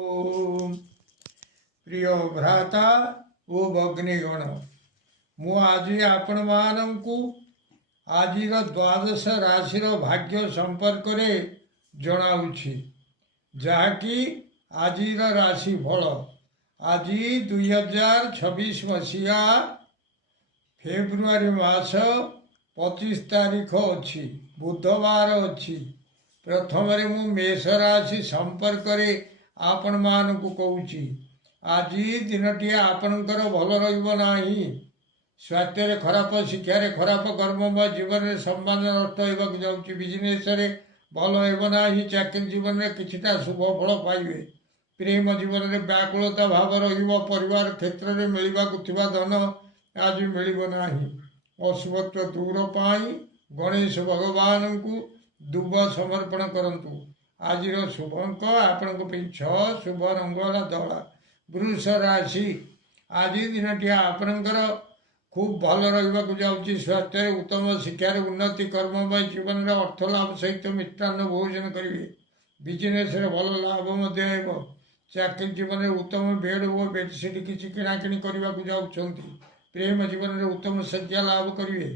ओम प्रिय भ्राता ओ भग्नीगण मु आज आपण मानू आज द्वादश राशि भाग्य संपर्क में जनाऊँगी जहाँकि आज राशि फल आज 2026 मसीहा फेब्रुआरी मास 25 तारीख अच्छी बुधवार अच्छी प्रथम मु मेष राशि संपर्क में आपण मानू कहूँ आज दिनटी आपणकर भल रहा स्वास्थ्य खराब शिक्षार खराब कर्ममय जीवन में सम्मान नष्ट होगा जाऊँगी बिजनेस भल होना चाकरी जीवन में किछिटा शुभ फल पाइबे प्रेम जीवन में व्याकुलता भाव परिवार क्षेत्र में मिलवा धन आज मिलना अशुभत्व दूर पाई गणेश भगवान को दुब समर्पण करंतु आज शुभ अंक आपण 6 शुभ रंग धला वृष राशि आज दिनटी आपणकर खूब भल रहा जाऊँगी स्वास्थ्य उत्तम शिक्षार उन्नति कर्ममय जीवन में अर्थ लाभ सहित मिष्टान्न भोजन करेंगे बिजनेस भल लाभ चाकरी जीवन में उत्तम बेड और बेडसीट किसी किणाकिणी करने जाऊँच प्रेम जीवन में उत्तम शଯ୍या लाभ करेंगे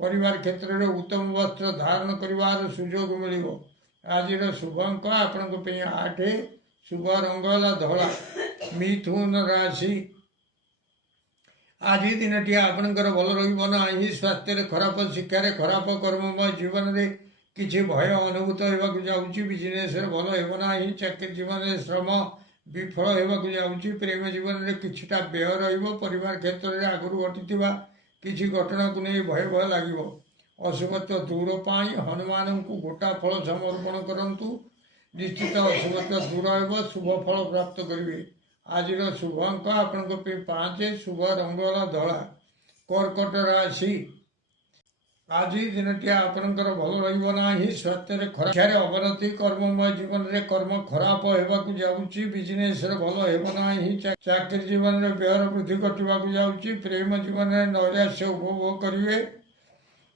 परिवार क्षेत्र में उत्तम वस्त्र धारण कर सुजोग मिल आज शुभ अंक आपण 8 शुभ रंग धला मिथुन राशि आज दिनटी आपणकर भल रहा स्वास्थ्य खराब शिक्षार खराब कर्ममय जीवन में किसी भय अनुभूत होगा जाऊँगी बिजनेस भल होना चाकरी जीवन में श्रम विफल होगा जाऊँगी प्रेम जीवन में किछिटा व्यय परिवार क्षेत्र में आगु घटी किसी घटना को नहीं भय भय लगे अशुभत्व दूर पाई हनुमान को गोटा फल समर्पण करंतु निश्चित अशुभत्व दूर हो शुभ फल प्राप्त करेंगे आज शुभ अंक आपण 5 शुभ रंग धला कर्कट राशि आज दिनटी आपणकर भल रहा स्वास्थ्य खराब अवनति कर्ममय जीवन में कर्म खराब होगा जाऊँगी बिजनेस भल होना चाकरी जीवन में व्यय वृद्धि घटवा जाऊँगी प्रेम जीवन में नैराश्य उपभोग करेंगे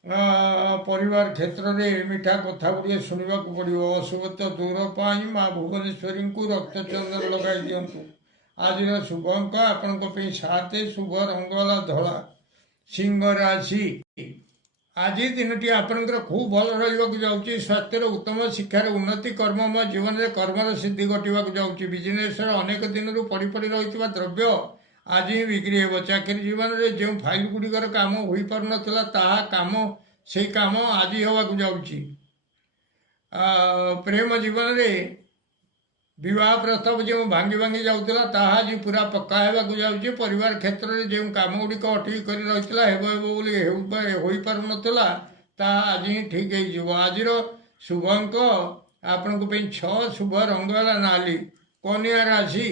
परिवार क्षेत्र में मीठा कथा गुड़िया शुणा पड़ो अशुभत्व दूर पाई माँ भुवनेश्वरी को रक्तचंदन लगाई दिंतु आज शुभ अंक आपण 7 शुभ रंग धला सिंह राशि आज दिनटी आपणकर खूब भल रहा जाऊँगी स्वास्थ्य उत्तम शिक्षार उन्नति कर्ममय जीवन में कर्मर सिद्धि घटवा जाऊँगी बिजनेस अनेक दिन पड़ी पड़ी रही द्रव्य आज ही बिक्री हो चाकरी जीवन में जो फाइल गुड़िकर काम हो पार ना काम से काम आज होगा जाऊँगी प्रेम जीवन में विवाह प्रस्ताव जो भांगी भांगी जाऊला आज पूरा पक्का होगा जाऊँगी परिवार क्षेत्र में जो कम गुड़िक अटकी कर रही हो पार ना आज ही ठीक हो आज शुभ अंक आपण 6 शुभ रंग नाली कन्या राशि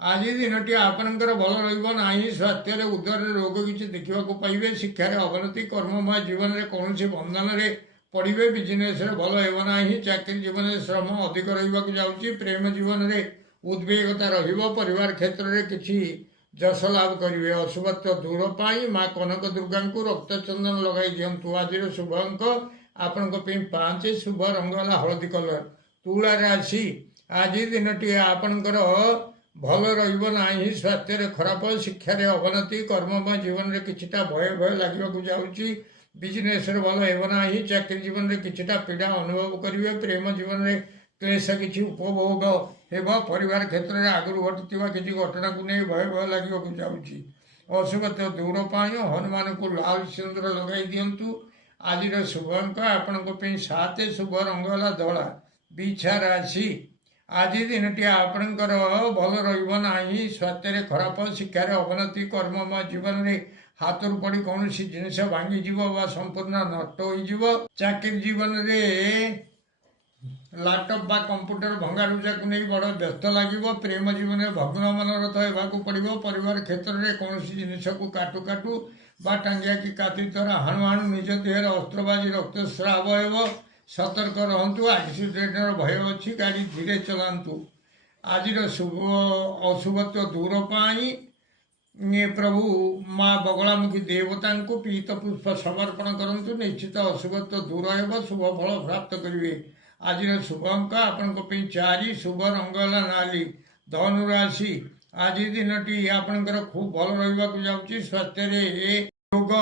आज दिनटी आपणकर भल रहा स्वास्थ्य उदर रोग किसी देखा पाइबे शिक्षार अवनति कर्ममय जीवन में कौन बंधन में पढ़े बिजनेस भल होना चाकरी जीवन में श्रम अधिक रहा जाऊँगी प्रेम जीवन में उद्वेगता परिवार क्षेत्र में किसी जश लाभ करेंगे अशुभत्व दूर पाई माँ कनक दुर्गा को रक्तचंदन लगाई दिंतु आज शुभ अंक आपण 5 शुभ रंग हलदी कलर तुला राशि आज दिनटी आपणकर भल रहा स्वास्थ्य खराब शिक्षार अवनति कर्ममय जीवन में किछिटा भय भय लगे जाऊँगी बिजनेस भल होना चाकरी जीवन में किछिटा पीड़ा अनुभव करेंगे प्रेम जीवन में क्लेश किसी उपभोग होगा परिवार क्षेत्र में आगु घटी किसी घटना को नहीं भय भय लगे जाऊँगी अशुभत्व दूर पाई हनुमान को लाल सिंदूर लगाई दिंतु आज शुभ अंक आपण 7 शुभ रंग धला बिछा राशि आज दिनटी आपणकर भल रहा स्वास्थ्य खराब शिक्षार अवनति कर्ममय जीवन में हाथ पड़ी कौन जिनस भांगी संपूर्ण नष्ट हो चाकरी जीवन में लैपटॉप बा कंप्यूटर भंगारुजा को नहीं बड़ व्यस्त लगे प्रेम जीवन में भग्न मनोरथ होगा पड़ो परिवार क्षेत्र में कौन जिनस को काटू काटू बा टांगिया कि काती द्वारा हाणु हाणु निज देह अस्त्रबाजी रक्तस्राव हो सतर्क रहतु एक्सीडेंट भय अच्छी गाड़ी धीरे चलांतु आज शुभ अशुभत्व दूर पाई प्रभु माँ बगलामुखी देवता को पीत पुष्प समर्पण करंतु निश्चित अशुभत्व दूर हो शुभ फल प्राप्त करेंगे आज शुभ अंक आपण 4 शुभ रंग नाली ଧନୁ ରାଶି ଆଜି ଦିନଟି ଆପଣଙ୍କର ଖୁବ୍ ଭଲ ରହିବାକୁ ଯାଉଛି। ସ୍ୱାସ୍ଥ୍ୟରେ ରୋଗ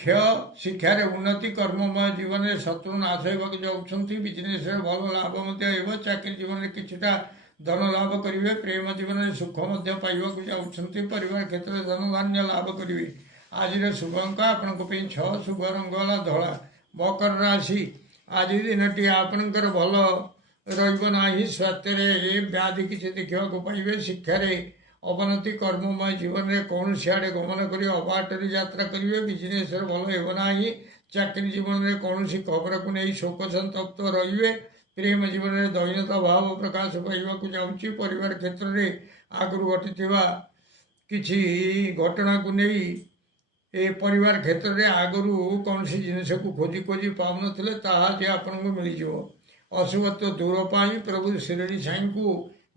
କ୍ଷୟ, ଶିକ୍ଷାରେ ଉନ୍ନତି, କର୍ମମୟ ଜୀବନରେ ଶତ୍ରୁ ନାଶ ହେବାକୁ ଯାଉଛନ୍ତି। ବିଜନେସରେ ଭଲ ଲାଭ ମଧ୍ୟ ହେବ। ଚାକିରି ଜୀବନରେ କିଛିଟା ଧନ ଲାଭ କରିବେ। ପ୍ରେମ ଜୀବନରେ ସୁଖ ମଧ୍ୟ ପାଇବାକୁ ଯାଉଛନ୍ତି। ପରିବାର କ୍ଷେତ୍ରରେ ଧନଧାନ୍ୟ ଲାଭ କରିବେ। ଆଜିର ଶୁଭ ଅଙ୍କ ଆପଣଙ୍କ ପାଇଁ 6, ଶୁଭ ରଙ୍ଗ ହେଲା ଧଳା। ମକର ରାଶି ଆଜି ଦିନଟି ଆପଣଙ୍କର ଭଲ ରହିବ ନାହିଁ। ସ୍ୱାସ୍ଥ୍ୟରେ ବ୍ୟାଧି କିଛି ଦେଖିବାକୁ ପାଇବେ। ଶିକ୍ଷାରେ ଅବନତି, କର୍ମମୟ ଜୀବନରେ କୌଣସି ଆଡ଼େ ଗମନ କରି ଅବାଟରେ ଯାତ୍ରା କରିବେ। ବିଜନେସରେ ଭଲ ହେବ ନାହିଁ। ଚାକିରି ଜୀବନରେ କୌଣସି ଖବରକୁ ନେଇ ଶୋକ ସନ୍ତପ୍ତ ରହିବେ। ପ୍ରେମ ଜୀବନରେ ଦୈନ୍ୟତା ଭାବ ପ୍ରକାଶ ପାଇବାକୁ ଯାଉଛି। ପରିବାର କ୍ଷେତ୍ରରେ ଆଗରୁ ଘଟିଥିବା କିଛି ଘଟଣାକୁ ନେଇ ପରିବାର କ୍ଷେତ୍ରରେ ଆଗରୁ କୌଣସି ଜିନିଷକୁ ଖୋଜି ପାଉନଥିଲେ, ତାହା ଆଜି ଆପଣଙ୍କୁ ମିଳିଯିବ। ଅଶୁଭତ୍ୱ ଦୂର ପାଇଁ ପ୍ରଭୁ ଶିରିଡ଼ି ସାଇଙ୍କୁ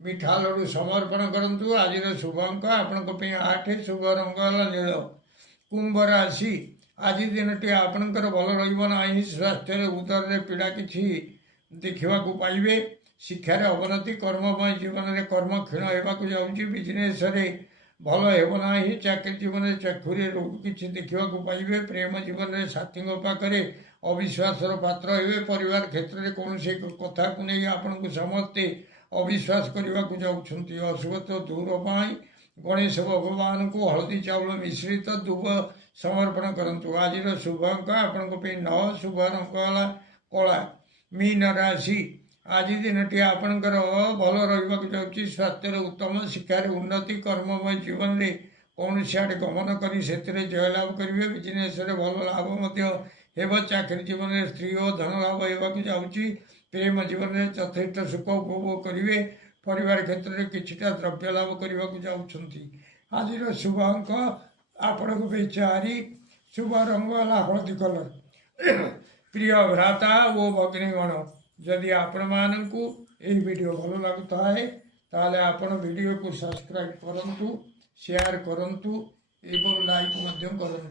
ମିଠା ଲଡ଼ୁ ସମର୍ପଣ କରନ୍ତୁ। ଆଜିର ଶୁଭ ଅଙ୍କ ଆପଣଙ୍କ ପାଇଁ 8, ଶୁଭ ରଙ୍ଗ ହେଲା ନୀଳ। କୁମ୍ଭ ରାଶି ଆଜି ଦିନଟି ଆପଣଙ୍କର ଭଲ ରହିବ ନାହିଁ। ସ୍ୱାସ୍ଥ୍ୟରେ ଉଦରରେ ପୀଡ଼ା କିଛି ଦେଖିବାକୁ ପାଇବେ। ଶିକ୍ଷାରେ ଅବନତି, କର୍ମମୟ ଜୀବନରେ କର୍ମ କ୍ଷୀଣ ହେବାକୁ ଯାଉଛି। ବିଜନେସରେ ଭଲ ହେବ ନାହିଁ। ଚାକିରି ଜୀବନରେ ଚକ୍ଷୁରେ ରୋଗ କିଛି ଦେଖିବାକୁ ପାଇବେ। ପ୍ରେମ ଜୀବନରେ ସାଥୀଙ୍କ ପାଖରେ ଅବିଶ୍ୱାସର ପାତ୍ର ହେବେ। ପରିବାର କ୍ଷେତ୍ରରେ କୌଣସି କଥାକୁ ନେଇ ଆପଣଙ୍କୁ ସମସ୍ତେ ଅବିଶ୍ୱାସ କରିବାକୁ ଯାଉଛନ୍ତି। ଅଶୁଭତ୍ୱ ଦୂର ପାଇଁ ଗଣେଶ ଭଗବାନଙ୍କୁ ହଳଦୀ ଚାଉଳ ମିଶ୍ରିତ ଦୁବ ସମର୍ପଣ କରନ୍ତୁ। ଆଜିର ଶୁଭ ଅଙ୍କ ଆପଣଙ୍କ ପାଇଁ 9, ଶୁଭ ରଙ୍ଗ ହେଲା କଳା। ମୀନ ରାଶି ଆଜି ଦିନଟି ଆପଣଙ୍କର ଭଲ ରହିବାକୁ ଯାଉଛି। ସ୍ୱାସ୍ଥ୍ୟରେ ଉତ୍ତମ, ଶିକ୍ଷାରେ ଉନ୍ନତି, କର୍ମମୟ ଜୀବନରେ କୌଣସି ଆଡ଼େ ଗମନ କରି ସେଥିରେ ଜୟଲାଭ କରିବେ। ବିଜନେସରେ ଭଲ ଲାଭ ମଧ୍ୟ ହେବ। ଚାକିରି ଜୀବନରେ ସ୍ତ୍ରୀ ଓ ଧନ ଲାଭ ହେବାକୁ ଯାଉଛି। ପ୍ରେମ ଜୀବନରେ ଯଥେଷ୍ଟ ସୁଖ ଉପଭୋଗ କରିବେ। ପରିବାର କ୍ଷେତ୍ରରେ କିଛିଟା ଦ୍ରବ୍ୟ ଲାଭ କରିବାକୁ ଯାଉଛନ୍ତି। ଆଜିର ଶୁଭ ଅଙ୍କ ଆପଣଙ୍କ ପାଇଁ 4, ଶୁଭ ରଙ୍ଗ ହେଲା ହଳଦୀ କଲର। ପ୍ରିୟ ଭ୍ରାତା ଓ ଭଗ୍ନୀଗଣ, ଯଦି ଆପଣମାନଙ୍କୁ ଏହି ଭିଡ଼ିଓ ଭଲ ଲାଗୁଥାଏ ତାହେଲେ ଆପଣ ଭିଡ଼ିଓକୁ ସବସ୍କ୍ରାଇବ୍ କରନ୍ତୁ, ସେୟାର କରନ୍ତୁ ଏବଂ ଲାଇକ୍ ମଧ୍ୟ କରନ୍ତୁ।